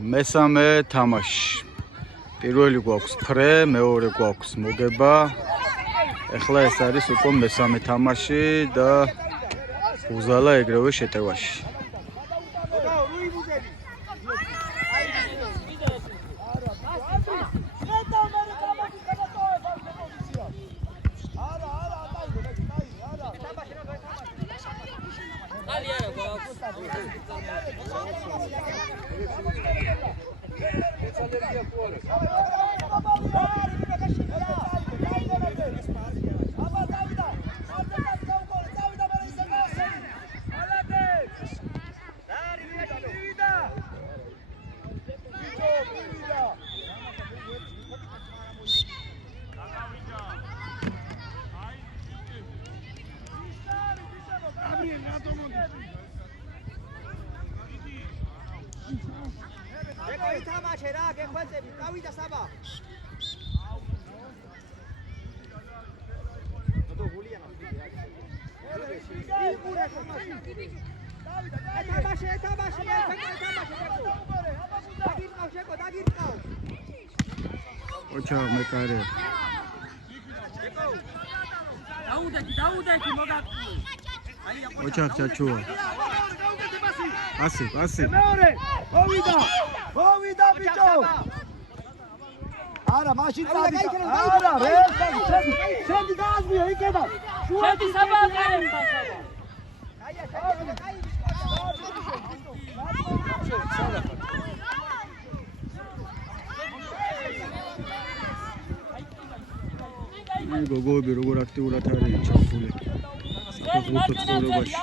მესამე თამაში. პირველი გვაქვს ფრე, მეორე გვაქვს მოგება. ეხლა ეს არის უკვე მესამე თამაში და უზალა ეგრევე შეტევაში. Ocha mekare. Ocha chachua. Asi. Hovida bicho. Ara mashine tsadi. Ara re. Shendi gazmiyo ikeda. Shendi sabah kare. გოგოები როგორ აქტიურად არიან ჩართული. ფეხბურთელობაში.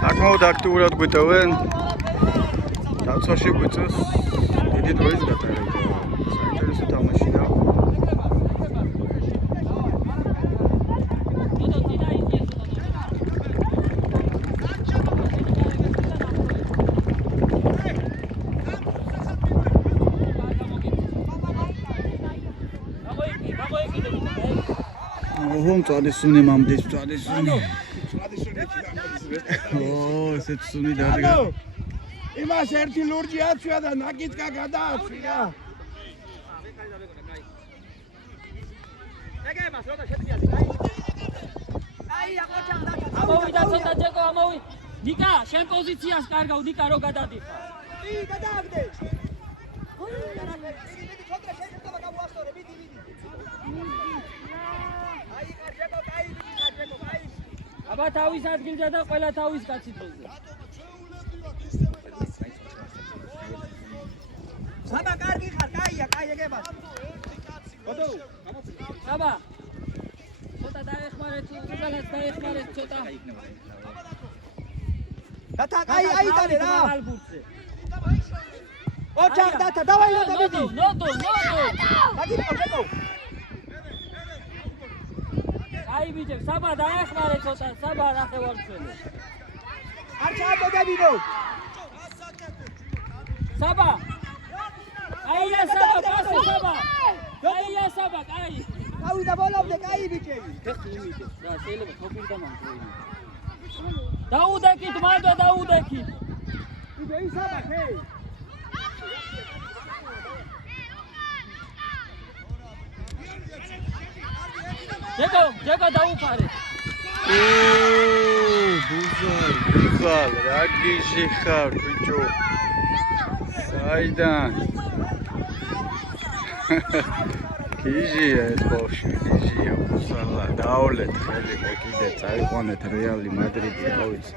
საკმაოდ აქტიურად გვიტევენ. დაცვაში გვიწევს დიდი დროის გატარება. საინტერესო თამაშია. მწვადი მამდის მწვადი სუნი. ესეც სუნი დადგა. იმას ერთი ლურჯი აცვია და ნაკიტკა გადააცვია. ეგემას როდა შეძიაზი. აი აკოჩა და ამოვიდა ცოტა ჯეკო ამოვი. ნიკა, შენ პოზიციას კარგავ, ნიკა რო გადადიხარ. ი გადააგდე. იმედი ცოტა შეიძლება გამოასწორე, მიდი. აი კარჯეკო, კაი. აბა თავის ადგილზე და ყველა თავის კაცი დღეზე. საბა კარგი ხარ, კაია, კაი ეგებას. ბოდო, საბა. ცოტა დაეხმარეთ, უბრალოდ დაეხმარეთ ცოტა. დათა, აი დალე რა. ალბურზე. ოჩა, დათა, დავაი რა მიდი. ნოტო. დაგიწყო, შეკო. აი ბიჭო, საბა დაეხმარე ცოტა, საბა ნახევარწველი. არ ჩააგდებინო. საბა. აია საბა, პასი საბა. აია საბა, კაი. გავიდა ბოლომდე, კაი ბიჭები. და შეიძლება თოფი დამამწრე. დაუდეკით, მანდო დაუდეკით. იდეი საბა, ჰეი. ჯეკო დაუფარე. ბუზალ, რა გიჟი ხარ ბიჭო. აიდან კიჟია ეს ბავშვი, კიჟია უსალა. დაავლეთ ხელი და კიდე წაიყვანეთ რეალი მადრიდი, რა ვიცი.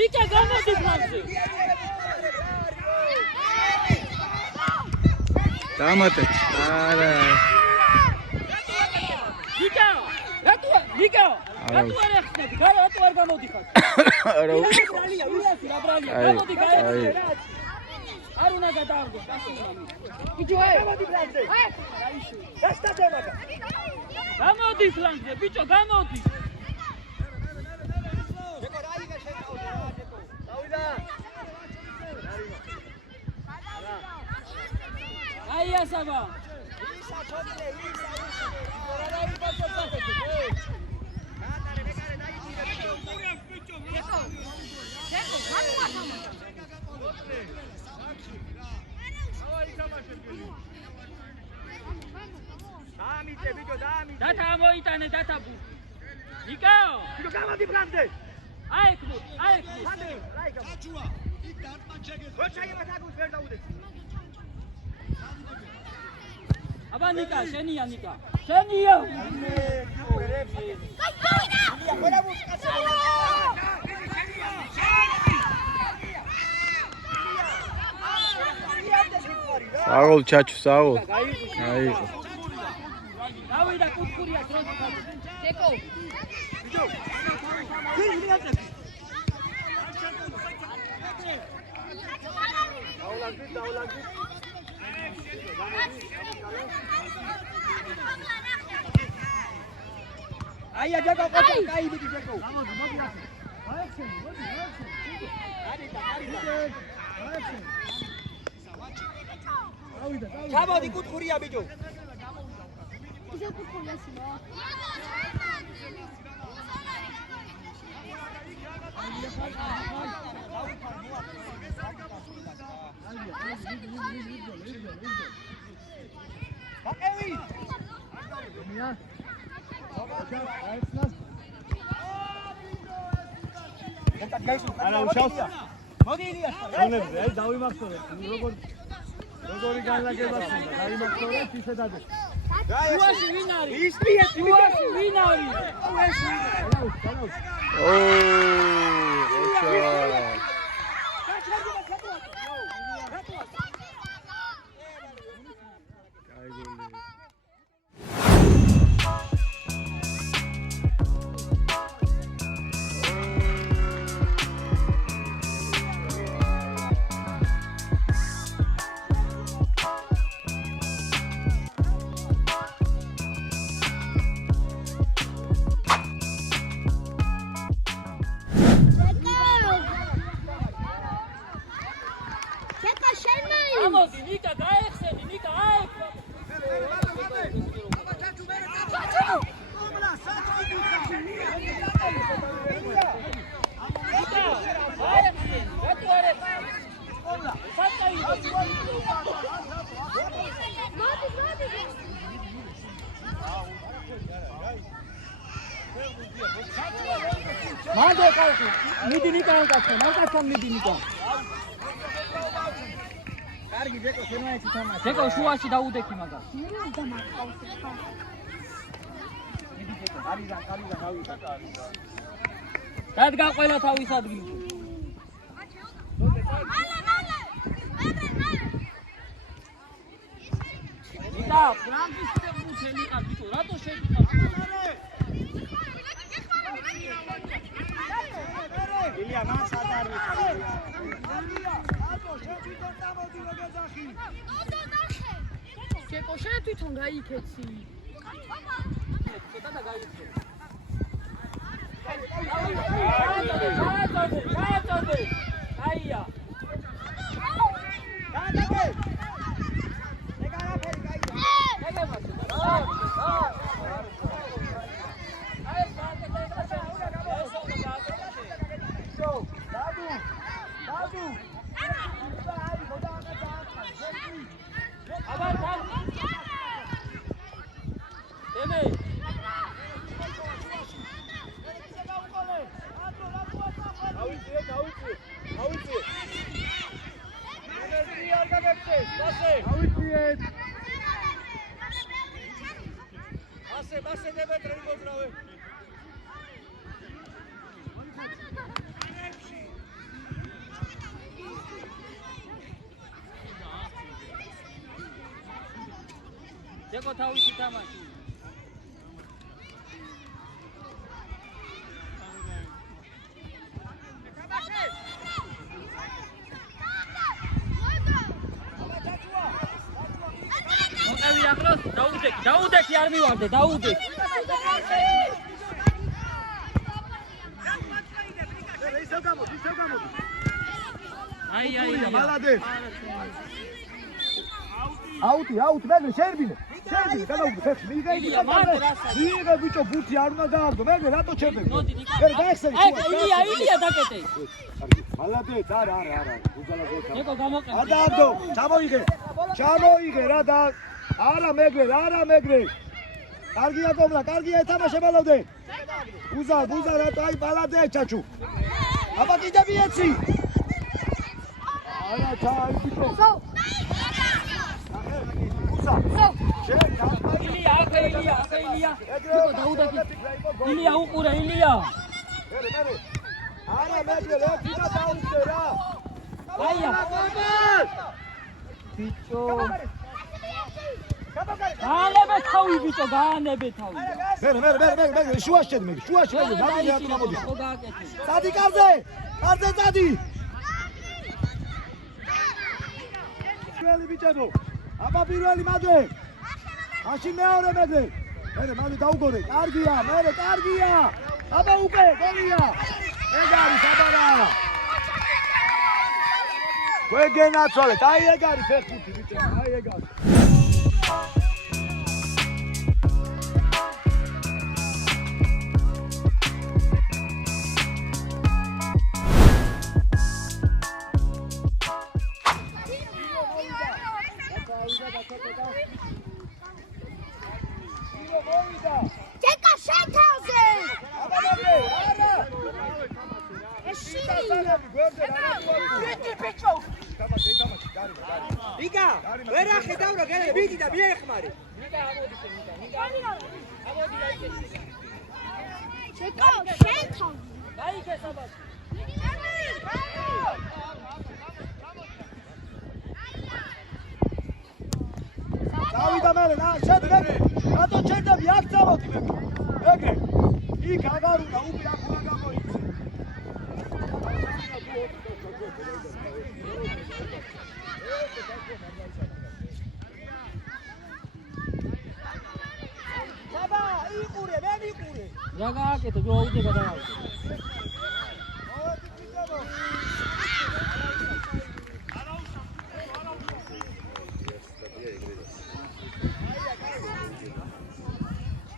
ნიკა გამოდი ფლანგზე. დამატეთ. არა. ნიკა. რატო არ ახსნები? რატო არ გამოდიხარ? არა. გამოდი გაიხსნე რა. არ უნდა გადაარგო. ბიჭო, გამოდი ფლანგზე. გამოდი ფლანგზე, ბიჭო, გამოდი. Aí essa va. Data moitane data bu. Nikao. Bicho, გამოდი ფლანგზე. აიქნო. აჩუა. როჩაიმა თაგუს ვერ დაუდეს. აბა ნიკა, შენია ნიკა. შენია. საღოლ ჩაჩუ, საღოლ. აიღო. დავიდა კუთხურია დროზე. ეკო. ბიჭო. დაულაგდი. აი აჯაკო ყოჩა, კაი ბიჭო ჯაკო. მოდი ასე. აექცენი, მოდი. დავიდა. ჩამოდი კუთხურია ბიჭო. ისე კუთხურია სიმა. აკევი. მია. არა უშავს. მოდი ილია. მონები, აი დავიმახსოვრე. როგორი განლაგება ხდება? დავიმახსოვრე ისე დადეს. უაში ვინ არის? ისპიეთ ვინ არის? გამოდი ნიკა გაეხსენი ნიკა აიქვა მანდ ეკავი მიდი ნიკა უკაცო მანკასთან მიდი ნიკა კარგი ჯეკო შემაიცი თამაში ჯეკო შუაში დაუდექი მაგას მიდი ჯეკო არიდან გავიდა დადგა ყველა თავის ადგილზე ნიკა ფრანგისტე მუჩე ნიკა ბიჭო რატო შეგიყავს ილია მას არ ვიცი ჯეკო შენ თვითონ გაიქეცი ცოტა და გაიქეცი გაიწოდე აია გადაგე ეგარაფერი გაიწოდე ეგებასო აი Jeko თავისი თამაში. მოკევი ახლოს, დაუდექი არ მივარდე, დაუდექი. აი, მალადე. აუტი, მეგრე შერბინე, გადაუგდე ფეხი, მიიღე ბიჭო ბუთი არ უნდა დააგდო, მეგრე რატო ჩერდები? მეგრე გაიხსენე შუა. ილია დაკეტე. მალადე, არა, უზალაზეა. ეკო გამოყენე. არ დააგდო, ჩამოიღე რა და არა მეგრე. კარგია გომრა, კარგია ეთამაშე მალადე. უზალ რატო აი მალადე ჩაჩუ. აბა კიდე მიეცი. არა ჩაი ბიჭო. ილია. ილია უყურე, ილია. არა მეგრე, რა თვითონ დაუწე რა. აია. ბიჭო. გაანებე თავი ბიჭო, გაანებე თავი. მეგრე, შუაში დადი რა თქმა უნდა. წადი კარზე, წადი. პირველი ბიჭებო. აბა პირველი მადე. მაშინ მეორე მეგრე. მადე დაუგორე. კარგია. აბა უკვე გოლია. ეგ არის აბარა. ვეგენაცვალეთ. აი ეგ არის ფეხბურთი ბიჭო. აი ეგ არის. Čeka šetrze! Ika, vera ხედავ რა გერე ვიდი და მიეხმარი. Čeka šetrze! გაიქე საბას. დავიდა მალე, მეგრე. რატო ჩერდები აქ წავოდი მეგრე. იქ აღარ უნდა უკვე აქ უნდა გამოიწე. საბა, იყურე, მე მიყურე. რა გააკეთე, ჯოუდე გადავავდე.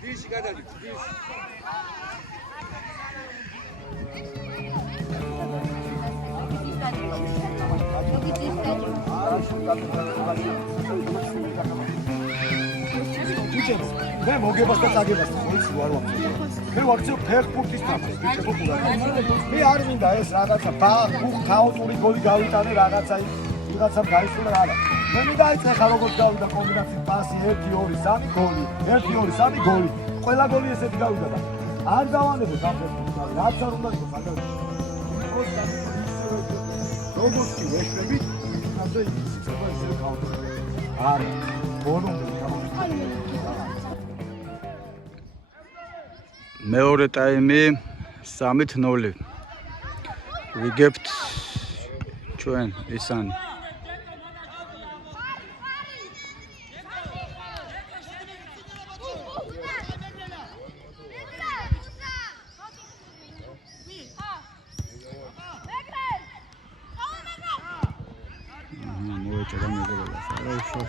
Dişi kadar diş. ბიჭებო, მე მოგებას და წაგებას ვიცი ვარ ვახცე. მე ვახცე ფეხბურთის თამაშს, ბიჭებო ყურადღება. მე არ მინდა ეს რაღაცა ქაოტური გოლი გავიტანე რაღაცა ვიღაცამ გაისულა არა. მე მინდა იცი ხა როგორც გავიდა კომბინაციის პასი 1-2-3 გოლი, 1-2-3 გოლი. ყველა გოლი ესეთი გავიდა და არ დავანებო საფეხბურთს, რაც არ უნდა იყოს მაგალითად. როგორც კი ვეშვები, ამაზე იცოცხლება ისე ქაოტური. არა, ბონუმი მეორე ტაიმი 3-0. ვიგებთ ჩვენ ისანი. მოეჭრა მეგრელას, არა უშო.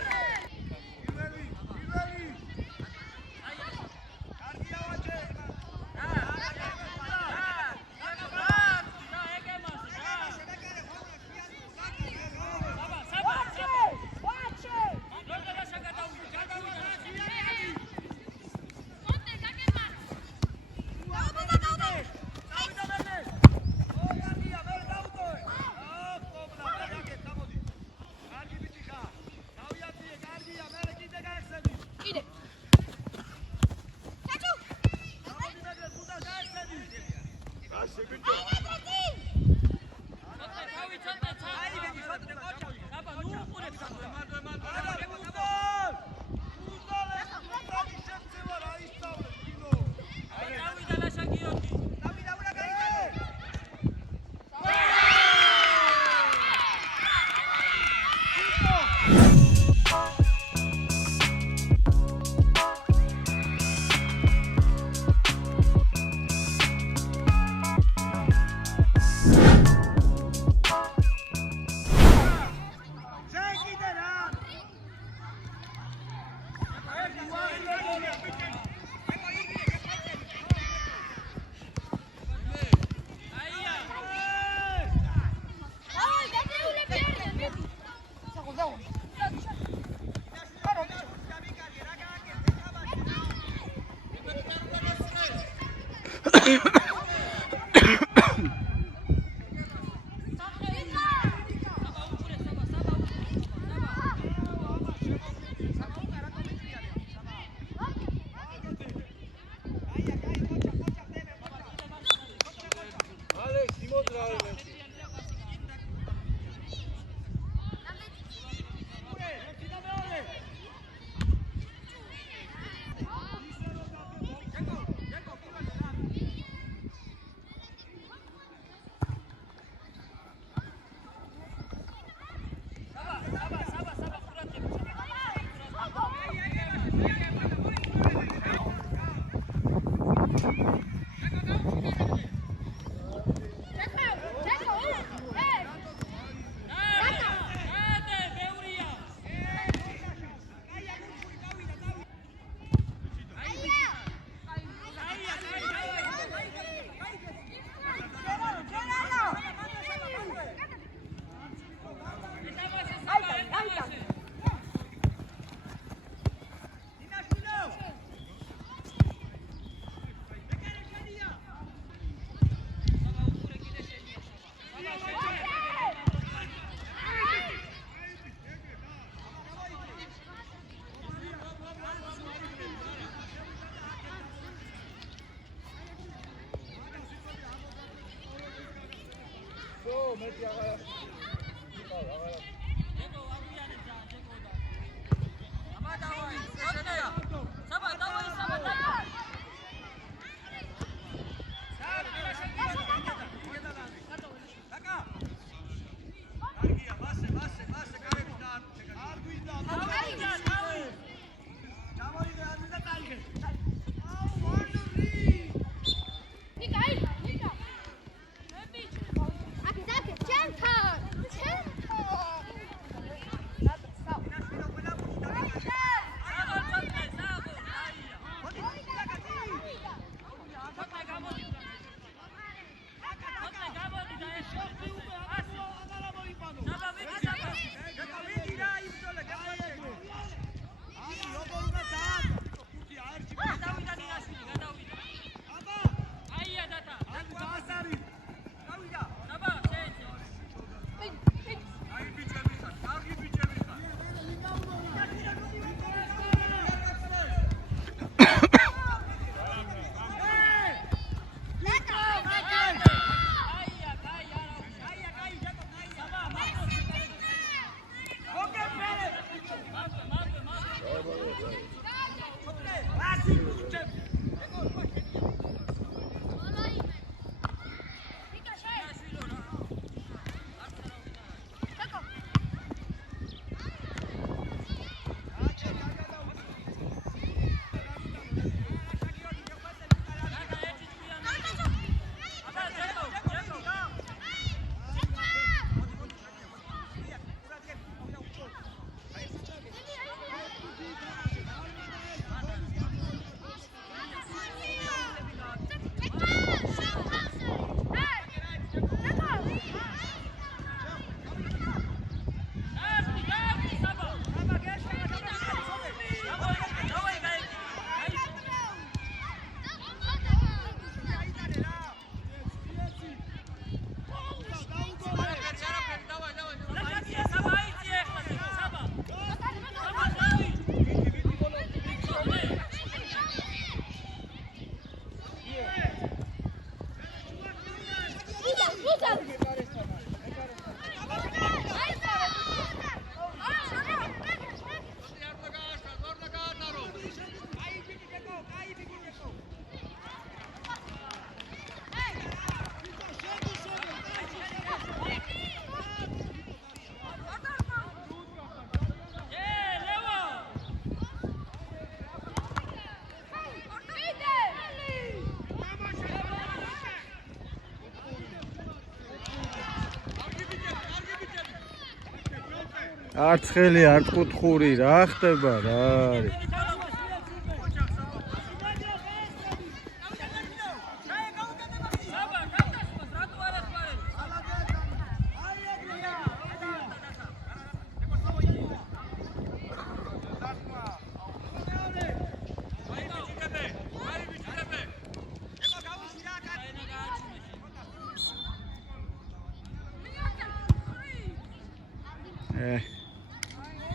არცხელი არტყუთხური რა ხდება რა არის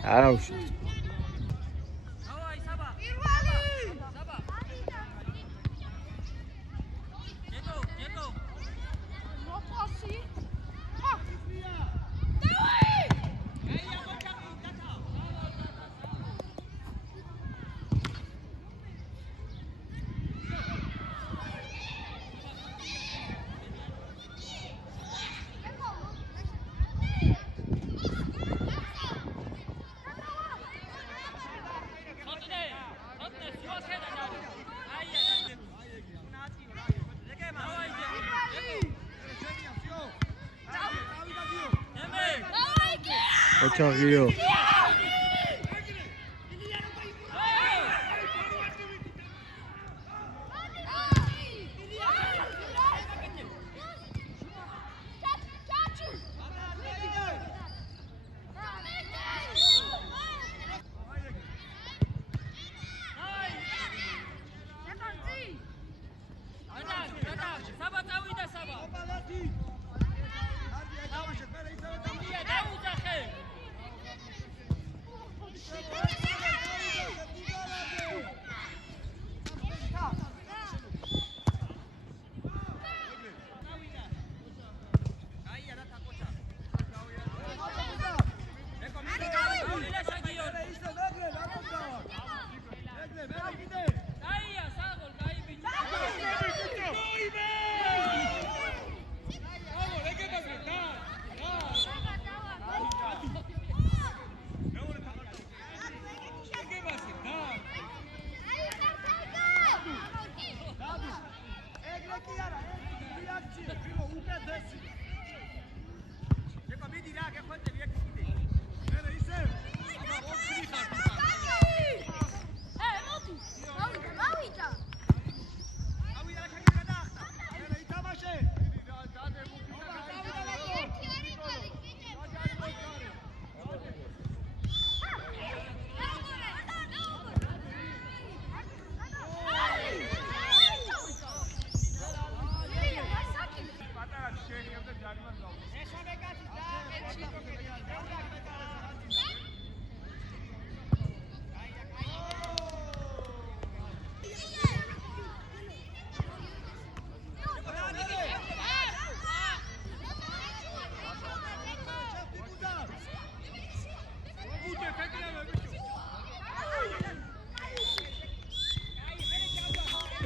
არავში ოჩაღიო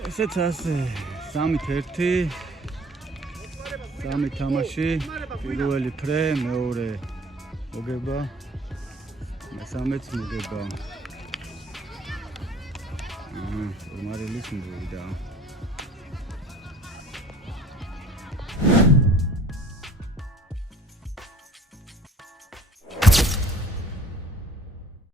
ესეც ასე 3-1 3 თამაში პირველი ფრე მეორე მოგება მესამეც მოგება მარილის მოვიდა